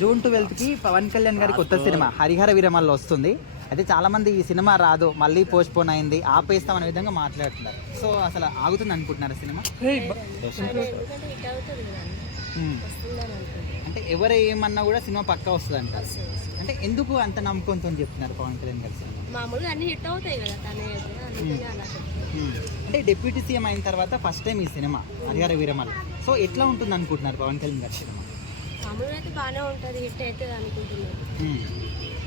June ట్వెల్త్కి Pawan Kalyan గారి కొత్త cinema Harihara వీరమల్లో వస్తుంది. అయితే చాలా మంది ఈ సినిమా రాదు మళ్ళీ పోస్ట్ పోన్ అయింది ఆపేస్తాం అనే విధంగా మాట్లాడుతున్నారు. సో అసలు ఆగుతుంది అనుకుంటున్నారు సినిమా? Hmm. అంటే ఎవరు ఏమన్నా కూడా సినిమా పక్కా వస్తుంది వస్తుంది. అంటే ఎందుకు అంత నమ్మకంతో చెప్తున్నారు పవన్ కళ్యాణ్ గారి సినిమా? మామూలుగా అన్ని హిట్ అవుతాయి కదా తనే అయితే అందుకని అలా చెప్తున్నాను. అంటే డిప్యూటీ సీఎం అయిన తర్వాత ఫస్ట్ టైం ఈ సినిమా హరిహర వీరమల్ సో ఎట్లా ఉంటుంది అనుకుంటున్నారు పవన్ కళ్యాణ్ గారి సినిమా? మామూలుగా అయితే బాగానే ఉంటుంది హిట్ అవుతుంది అనుకుంటున్నాను.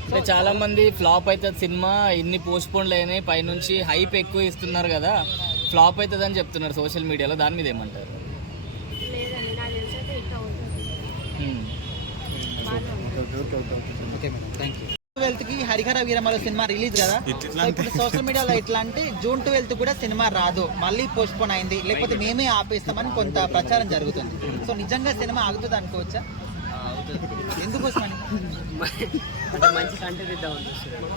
అంటే చాలా మంది ఫ్లాప్ అవుతుంది సినిమా ఇన్ని పోస్ట్ పోన్లు అయినాయి పైనుంచి హైప్ ఎక్కువ ఇస్తున్నారు కదా ఫ్లాప్ అవుతుంది అని చెప్తున్నారు సోషల్ మీడియాలో దాని మీద ఏమంటారు? లేదండి నాకు తెలిసి అయితే హిట్ అవుతుంది హ్మ్. బాగానే ఉంటుంది ఓకే మేడం. థ్యాంక్ యూ ట్వెల్త్కి హరిహర వీరమల సినిమా రిలీజ్ కదా? ఇప్పుడు సోషల్ మీడియాలో ఎట్లా అంటే జూన్ ట్వెల్త్ కూడా సినిమా రాదు మళ్ళీ పోస్ట్ పోన్ అయింది లేకపోతే మేమే ఆపేస్తామని కొంత ప్రచారం జరుగుతుంది. సో నిజంగా సినిమా ఆగుతుంది అనుకోవచ్చా? ఎందుకోసమని అంటే మంచి కంటెంట్ ఇద్దామని చూస్తున్నాను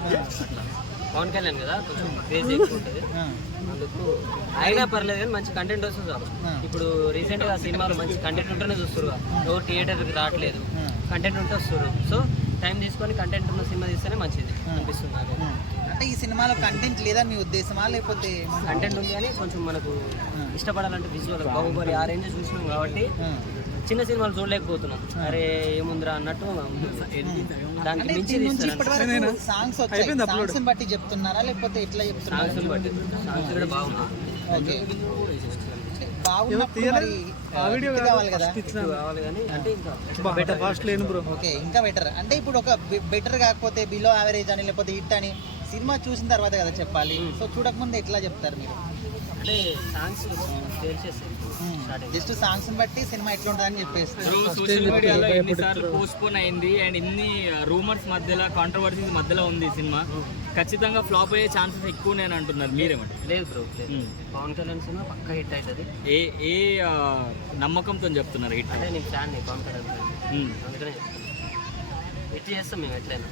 పవన్ కళ్యాణ్ కదా కొంచెం క్రేజ్ ఎక్కువ ఉంటుంది. అందుకు అయినా పర్లేదు కానీ మంచి కంటెంట్ వస్తుంది ఆ. ఇప్పుడు రీసెంట్గా సినిమాలు మంచి కంటెంట్ ఉంటేనే చూస్తారు ఎవరు థియేటర్కి రావట్లేదు. కంటెంట్ ఉంటే వస్తారు సో టైం తీసుకొని కంటెంట్ ఉన్న సినిమా తీస్తేనే మంచిది. అనిపిస్తుంది నాకు. అంటే ఈ సినిమాలో కంటెంట్ లేదా మీ ఉద్దేశమా? లేకపోతే? కంటెంట్ ఉంది కానీ కొంచెం మనకు. ఇష్టపడాలంటే విజువల్ బాహుబలి ఆ రేంజ్ చూసినాం కాబట్టి. చిన్న సినిమాలు చూడలేకపోతున్నాం. అరే ఏముందిరా అన్నట్టు దానికి మించి సాంగ్స్ వచ్చాయి. సాంగ్స్ బట్టి చెప్తున్నారా? లేకపోతే ఎట్లా చెప్తున్నారా? సాంగ్స్ బట్టి సాంగ్స్ కూడా బ్రో ఓకే ఇంకా బెటర్ అంటే ఇప్పుడు ఒక బెటర్ కాకపోతే బిలో యావరేజ్ అని లేకపోతే హిట్ అని సినిమా చూసిన తర్వాత కదా చెప్పాలి. సో చూడకముందు ఎట్లా చెప్తారు మీరు? అంటే సాంగ్స్ జస్ట్ సాంగ్స్ బట్టి సినిమా ఎట్లా ఉంటుందని చెప్పేస్తారు సోషల్ మీడియాలో ఎన్నిసార్లు పోస్ట్ పోన్ అయింది. అండ్ ఇన్ని రూమర్స్ మధ్యలో కాంట్రవర్సీస్ మధ్యలో ఉంది ఈ సినిమా. ఖచ్చితంగా ఫ్లాప్ అయ్యే ఛాన్సెస్ ఎక్కువ నేను అంటున్నారు. మీరేమంటారు? లేదు బ్రో లేదు. పవన్ కళ్యాణ్ సినిమా పక్కా హిట్ అవుతుంది ఏ ఏ నమ్మకంతో చెప్తున్నారు హిట్ అంటే నేను ఫ్యాన్ పవన్ కళ్యాణ్. హ్మ్. అందుకనే హిట్ చేస్తాం మేము ఎట్లయినా.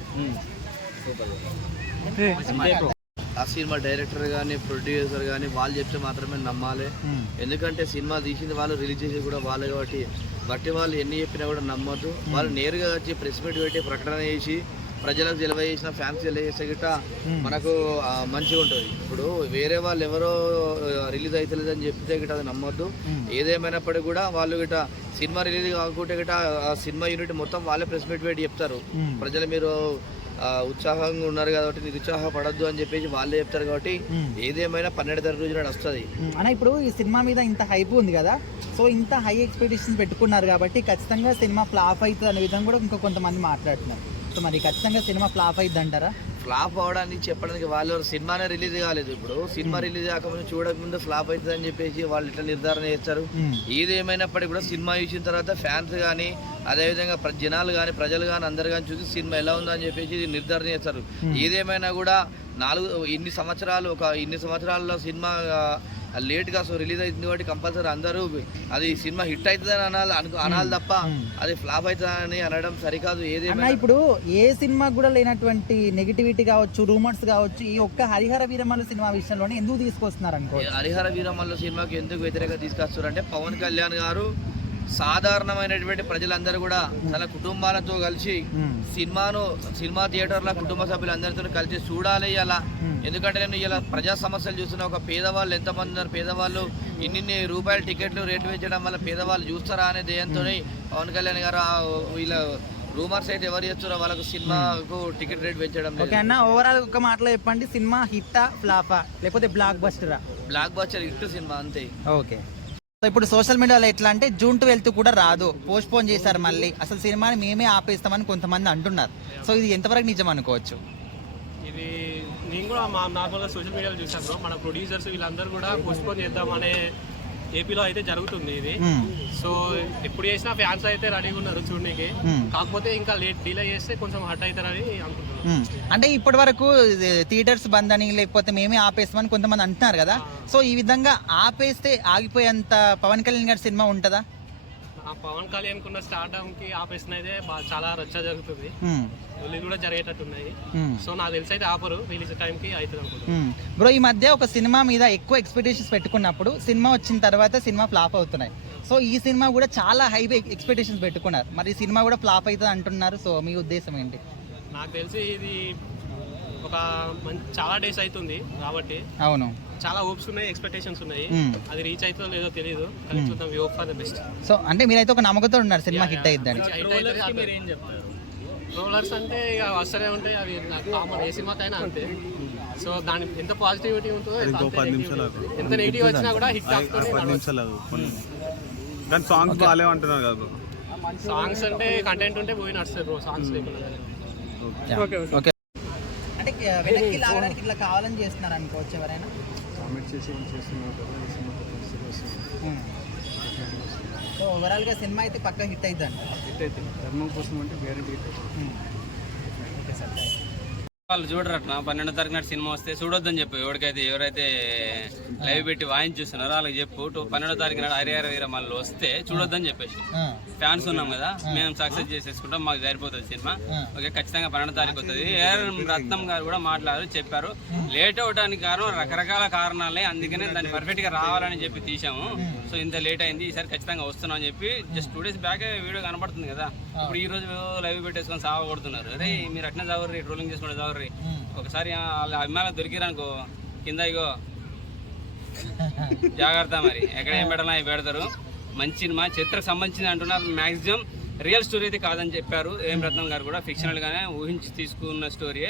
ఆ సినిమా డైరెక్టర్ కానీ ప్రొడ్యూసర్ కానీ వాళ్ళు చెప్తే మాత్రమే నమ్మాలి. ఎందుకంటే సినిమా తీసింది వాళ్ళు రిలీజ్ చేసేది కూడా వాళ్ళే కాబట్టి. బట్టి వాళ్ళు ఎన్ని చెప్పినా కూడా నమ్మొద్దు. వాళ్ళు నేరుగా వచ్చి ప్రెస్ మీట్ పెట్టి ప్రకటన చేసి ప్రజలకు తెలియజేసిన ఫ్యాన్స్ తెలియజేస్తే గిట్ట మనకు మంచిగా ఉంటుంది. ఇప్పుడు వేరే వాళ్ళు ఎవరో రిలీజ్ అవుతలేదు అని చెప్తే గిట్ట అది నమ్మొద్దు. ఏదేమైనప్పటికీ కూడా వాళ్ళు గిట్ట సినిమా రిలీజ్ కాకుంటే గిట్ట ఆ సినిమా యూనిట్ మొత్తం వాళ్ళే ప్రెస్ మీట్ పెట్టి చెప్తారు. ప్రజలు మీరు ఉత్సాహంగా ఉన్నారు కాబట్టి నిరుత్సాహపడద్దు అని చెప్పేసి వాళ్ళే చెప్తారు కాబట్టి. ఏదేమైనా పన్నెండు తరగతి రోజున వస్తుంది. ఉమ్, అన్న ఇప్పుడు ఈ సినిమా మీద ఇంత హైప్ ఉంది కదా సో ఇంత హై ఎక్స్పెక్టేషన్స్ పెట్టుకున్నారు కాబట్టి ఖచ్చితంగా సినిమా ఫ్లాప్ అవుతుంది అనే విధంగా కూడా ఇంకా కొంతమంది మాట్లాడుతున్నారు. సో మరి ఖచ్చితంగా సినిమా ఫ్లాప్ అవుతుంది అంటారా ఫ్లాప్ అవడానికి చెప్పడానికి వాళ్ళు సినిమానే రిలీజ్ కాలేదు. ఇప్పుడు సినిమా రిలీజ్ కాకముందు చూడకముందు ఫ్లాప్ అవుతుంది అని చెప్పేసి వాళ్ళు ఇట్లా నిర్ధారణ చేస్తారు. ఏది ఏమైనప్పటికీ కూడా సినిమా చూసిన తర్వాత ఫ్యాన్స్ కానీ అదేవిధంగా జనాలు కానీ ప్రజలు కానీ అందరు కానీ చూసి సినిమా ఎలా ఉందో అని చెప్పేసి ఇది నిర్ధారణ చేస్తారు. ఏదేమైనా కూడా నాలుగు ఇన్ని సంవత్సరాలు ఒక ఇన్ని సంవత్సరాల్లో సినిమా లేట్గా సో రిలీజ్ అవుతుంది కాబట్టి కంపల్సరీ అందరూ అది సినిమా హిట్ అవుతుందని అనాలి అనుకో అనాలి తప్ప అది ఫ్లాప్ అవుతుందని అనడం సరికాదు ఏదేమైనా ఇప్పుడు ఏ సినిమా కూడా లేనటువంటి నెగిటివిటీ కావచ్చు రూమర్స్ కావచ్చు ఈ ఒక్క హరిహర వీరమల సినిమా విషయంలోనే ఎందుకు తీసుకొస్తున్నారు అనుకో హరిహర వీరమల్ల సినిమాకి ఎందుకు వ్యతిరేకంగా తీసుకొస్తారంటే పవన్ కళ్యాణ్ గారు సాధారణమైనటువంటి ప్రజలందరూ కూడా తన కుటుంబాలతో కలిసి. సినిమాను సినిమా థియేటర్లో కుటుంబ సభ్యులందరితో కలిసి చూడాలి ఇలా ఉమ్. ఎందుకంటే నేను ఇలా ప్రజా సమస్యలు చూస్తున్న ఒక పేదవాళ్ళు ఎంతమంది ఉన్నారు పేదవాళ్ళు ఇన్ని రూపాయల టికెట్లు రేటు పెంచడం వల్ల పేదవాళ్ళు చూస్తారా అనే ధ్యేయంతో పవన్ కళ్యాణ్ గారు వీళ్ళ రూమర్స్ అయితే ఎవరు చేస్తారో వాళ్ళకు సినిమాకు టికెట్ రేట్ పెంచడం ఓకే లేదు అన్న ఓవరాల్ ఒక మాటలో చెప్పండి సినిమా హిట్టా ఫ్లాపా లేకపోతే బ్లాక్ బస్టరా బ్లాక్ బస్టర్ హిట్ సినిమా అంతే. ఓకే. ఇప్పుడు సోషల్ మీడియాలో ఎట్లా అంటే జూన్ ట్వెల్త్ కూడా రాదు. పోస్ట్ పోన్ చేశారు మళ్ళీ. అసలు సినిమాని మేమే ఆపేస్తామని కొంతమంది అంటున్నారు. సో ఇది ఎంతవరకు నిజం అనుకోవచ్చు? ఇది నేను కూడా మా నార్మల్గా సోషల్ మీడియాలో చూసాను మన ప్రొడ్యూసర్స్ వీళ్ళందరూ కూడా పోస్ట్పోన్ చేద్దామనే ఏపీలో అయితే జరుగుతుంది ఇది. సో ఎప్పుడు చేసినా ఫ్యాన్స్ అయితే రెడీగా ఉన్నారు చూడడానికి. కాకపోతే ఇంకా లేట్ డిలే చేస్తే కొంచెం హట్ అవుతారని అనుకుంటున్నాను. అంటే ఇప్పటి వరకు థియేటర్స్ బంద్ అని లేకపోతే మేమే ఆపేస్తామని కొంతమంది అంటున్నారు కదా సో ఈ విధంగా ఆపేస్తే ఆగిపోయేంత పవన్ కళ్యాణ్ గారి సినిమా ఉంటుందా ఆ పవన్ కళ్యాణ్ కున్న స్టార్డమ్కి ఆపేసిన చాలా రచ్చ జరుగుతుంది. ఒళ్ళు కూడా జరిగేటట్టున్నాయి. సో నాకు తెలిసి అయితే ఆపరు రిలీజ్ టైంకి అవుతుంది అనుకుంటున్నాను. బ్రో ఈ మధ్య ఒక సినిమా మీద ఎక్కువ ఎక్స్పెక్టేషన్స్ పెట్టుకున్నప్పుడు సినిమా వచ్చిన తర్వాత సినిమా ఫ్లాప్ అవుతున్నాయి. సో ఈ సినిమా కూడా చాలా హై ఎక్స్పెక్టేషన్స్ పెట్టుకున్నారు. మరి సినిమా కూడా ఫ్లాప్ అవుతుంది అంటున్నారు. సో మీ ఉద్దేశం ఏంటి? నాకు తెలిసి ఇది ఒక మంచి చాలా డేస్ అవుతుంది కాబట్టి అవును. చాలా హోప్స్ ఉన్నాయి ఎక్స్పెక్టేషన్స్ ఉన్నాయి. మ్మ్. అది రీచ్ అవుతుందో లేదో తెలియదు కానీ చూద్దాం we hope for the best so అంటే మీరైతే ఒక నమ్మకంతో ఉన్నారు సినిమా హిట్ అయిద్దని. మీరు ఏం చెప్తారు రోలర్స్ అంటే ఇక వస్తూనే ఉంటాయి అవి కామన్ ఏ సినిమాకైనా అంతే. సో దాని ఎంత పాజిటివిటీ ఉంటుందో ఎంత నెగిటివ్ వచ్చినా కూడా హిట్ కానీ సాంగ్స్ బాగాలేవు అంటున్నారు కదా. సాంగ్స్ అంటే కంటెంట్ ఉంటే పోయి నడుస్తారు బ్రో సాంగ్స్ లేకుండా. ఓకే అంటే వెనక్కి లాగడానికి ఇట్లా కావాలని చేస్తున్నారు అనుకోవచ్చు ఎవరైనా? సో ఓవరాల్గా సినిమా అయితే పక్క హిట్ అవుతుంది వాళ్ళు చూడరు అట్లా పన్నెండో తారీఖు నాడు సినిమా వస్తే చూడొద్దని చెప్పు. ఎవరికైతే ఎవరైతే లైవ్ పెట్టి వాయిన్ చూస్తున్నారో వాళ్ళకి చెప్పు. టు- పన్నెండో తారీఖు నాడు హరిహర వీర మళ్ళీ వస్తే చూడొద్దని చెప్పేసి. ఫ్యాన్స్ ఉన్నాం కదా మేము సక్సెస్ చేసేసుకుంటాం మాకు సరిపోతుంది సినిమా. ఓకే ఖచ్చితంగా పన్నెండో తారీఖు వస్తుంది రత్నం గారు కూడా మాట్లాడారు చెప్పారు. లేట్ అవడానికి కారణం రకరకాల కారణాలే అందుకనే దాన్ని పర్ఫెక్ట్గా రావాలని చెప్పి తీసాము సో ఇంత లేట్ అయింది ఈసారి ఖచ్చితంగా వస్తున్నాం అని చెప్పి just two days back video కనబడుతుంది కదా. ఇప్పుడు ఈ రోజు లైవ్ పెట్టేసుకొని సావ కొడుతున్నారు. రే మీరు అట్నే చదవరు ట్రోలింగ్ చేసుకుంటే చదవరు ఒకసారి వాళ్ళ అభిమానులు దొరికిరనుకో కింద ఇగో. జాగ్రత్త మరి. ఎక్కడ ఏం పెట్టాలా అవి పెడతారు. మంచి సినిమా చరిత్రకు సంబంధించింది అంటున్నారు. మాక్సిమం రియల్ స్టోరీ అయితే కాదని చెప్పారు. ఏం రత్నం గారు కూడా ఫిక్షనల్ గానే ఊహించి తీసుకున్న స్టోరీ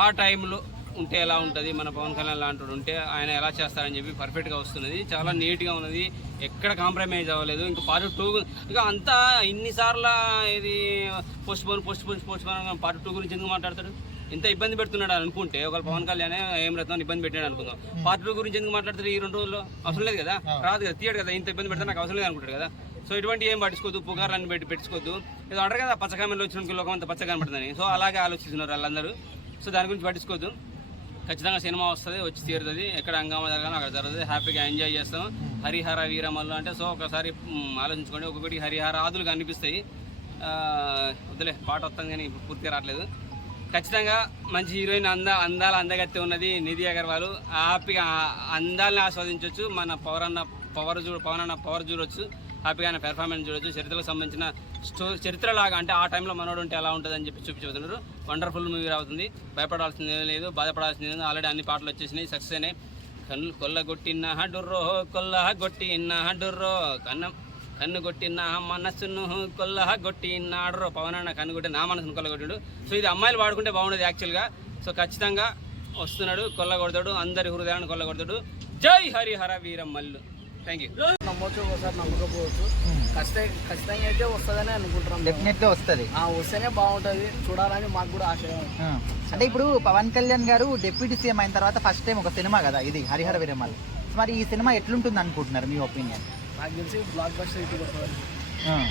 ఆ టైంలో ఉంటే ఎలా ఉంటుంది? మన పవన్ కళ్యాణ్ లాంటి ఉంటే ఆయన ఎలా చేస్తారని చెప్పి పర్ఫెక్ట్గా వస్తున్నది. చాలా నీట్గా ఉన్నది. ఎక్కడ కాంప్రమైజ్ అవ్వలేదు. ఇంకా పార్ట్ టూ ఇంకా అంతా ఇన్నిసార్లు ఇది postpone postpone postpone part two గురించి ఎందుకు మాట్లాడతాడు? ఇంత ఇబ్బంది పెడుతున్నాడు అని అనుకుంటే ఒకవేళ పవన్ కళ్యాణ్ ఏం రత్నం ఇబ్బంది పెట్టాడు అనుకుందాం. పార్ట్ గురించి ఎందుకు మాట్లాడతారు ఈ రెండు రోజుల్లో అవసరం లేదు కదా? రాదు కదా తీయడు కదా ఇంత ఇబ్బంది పెడితే నాకు అవసరం లేదు అనుకుంటాడు కదా? సో ఇటువంటి ఏం పట్టించుకోవద్దు పుకార్లను పెట్టి పెట్టుకోవద్దు ఏదో అంటారు కదా పచ్చకామెలో వచ్చిన లోకం అంతా పచ్చగా కనబడుతుందని సో అలాగే ఆలోచిస్తున్నారు వాళ్ళందరూ. సో దాని గురించి పట్టించుకోవద్దు ఖచ్చితంగా సినిమా వస్తుంది వచ్చి తీరుతుంది. ఎక్కడ హంగామా జరగాలో అక్కడ జరుగుతుంది హ్యాపీగా ఎంజాయ్ చేస్తాం. హరిహర వీరమల్లు అంటే సో ఒకసారి ఆలోచించుకోండి. ఒక్కొక్కటి హరిహర ఆదులు కనిపిస్తాయి. వద్దులే పాట వస్తుంది కానీ పూర్తిగా రావట్లేదు. ఖచ్చితంగా మంచి హీరోయిన్ అంద అందాల అందగత్తి ఉన్నది నిధి అగర్వాల్. హ్యాపీగా అందాలని ఆస్వాదించవచ్చు మన పవర్ అన్న పవర్ చూ పవన్ అన్న పవర్ చూడొచ్చు. హ్యాపీగా ఆయన పెర్ఫార్మెన్స్ చూడొచ్చు. చరిత్రకు సంబంధించిన స్టో చరిత్రలాగా అంటే ఆ టైంలో మనోడు ఉంటే ఎలా ఉంటుంది అని చెప్పి చూపించబోతున్నారు. వండర్ఫుల్ మూవీ రావుతుంది భయపడాల్సింది లేదు. బాధపడాల్సింది లేదు. ఆల్రెడీ అన్ని పాటలు వచ్చేసినాయి. సక్సెస్ అయినాయి. కన్ను కొల్లగొట్టిన హడుర్రో కొల్లగొట్టిన హడుర్రో కన్నం కన్ను కొట్టిన మనస్సును కొల్లగొట్టినాడు పవన్ అన్న కన్ను కొట్టి నా మనసును కొల్లగొట్టాడు. సో ఇది అమ్మాయిలు వాడుకుంటే బాగుండేది యాక్చువల్గా. సో ఖచ్చితంగా వస్తున్నాడు కొల్లగొడతాడు అందరి హృదయాన్ని కొల్లగొడతాడు. జై హరిహర వీరం మల్లు థ్యాంక్ యూ నమ్మొచ్చు ఒకసారి నమ్మకపోవచ్చు. ఖచ్చితంగా ఖచ్చితంగా అయితే వస్తుందని అనుకుంటున్నాం మేము. డెఫినెట్లీ వస్తుంది. ఆ వస్తేనే బాగుంటుంది. చూడాలని మాకు కూడా ఆశ అంటే ఇప్పుడు పవన్ కళ్యాణ్ గారు డిప్యూటీ సీఎం అయిన తర్వాత ఫస్ట్ టైం ఒక సినిమా కదా ఇది హరిహర వీరమల్ మరి ఈ సినిమా ఎట్లుంటుంది అనుకుంటున్నారు మీ ఒపీనియన్? నాకు తెలిసి బ్లాక్ బస్టర్ ఇటు కొడుతుంది